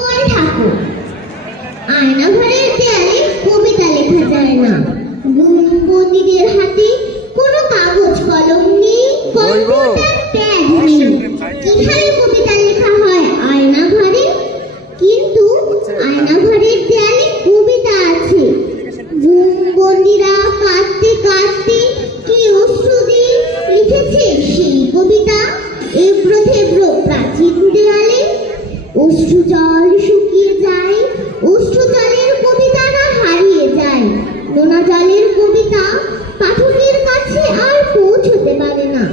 পড়ে থাকো। আয়নাঘরের দেয়ালে কবিতা লেখা যায় না। গুণবন্দীদের হাতে কোনো কাগজ কলম নেই কম্পিউটার প্যাড নেই। কীভাবে অশ্রু জল শুকিয়ে যায় অশ্রু জলের কবিতারা হারিয়ে যায়। নোনা জলের কবিতা পাঠকের কাছে আর পৌঁছতে পারে না।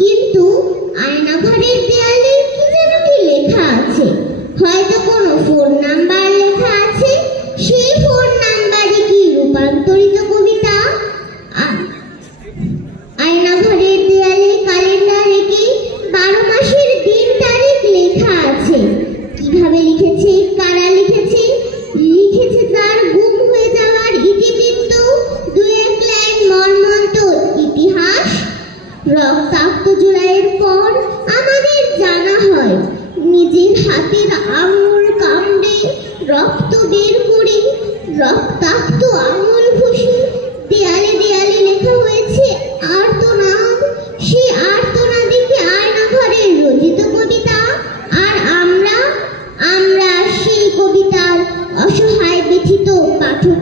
কিন্তু আয়নাঘরের দেয়া খবর আমাদের জানা হয়, নিজের হাতের আঙুল কামড়ে রক্ত বের করে রক্তাক্ত আঙুল দেয়ালে দেয়ালে লেখা হয়েছে সেই আর্তনাদে কি আয়না ঘরের রচিত কবিতা। আর আমরা আমরা সেই কবিতার অসহায় ব্যথিত পাঠক